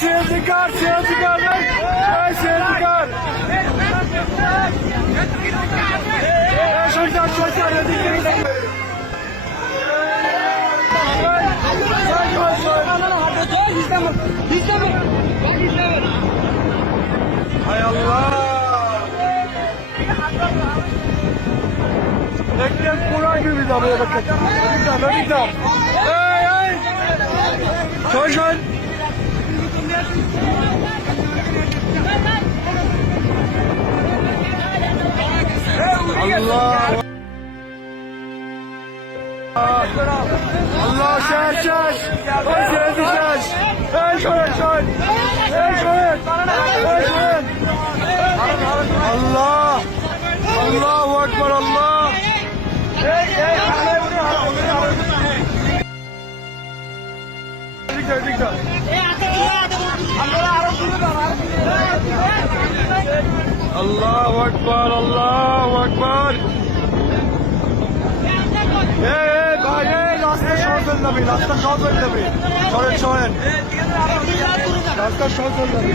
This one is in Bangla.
সিএনজি কার সিএনজি কার এই সিএনজি কার এই সরকার সরকার হায় আল্লাহ দেখতে পুরো যাবে এদিকে এদিকে এদিকে Allah. Allah şer şer. Hoş geldin şer. Şer şer şer. Şer şer. Şer şer. Allah. Allahu Ekber Allah. Hey hey. Dik dik dik. আল্লাহ আকবর আল্লাহ আকবর। ভাই রাস্তা সহজ হয়ে যাবে, রাস্তা সহজ হয়ে যাবে। সরেন সরেন। রাস্তা সহজ হয়ে যাবে।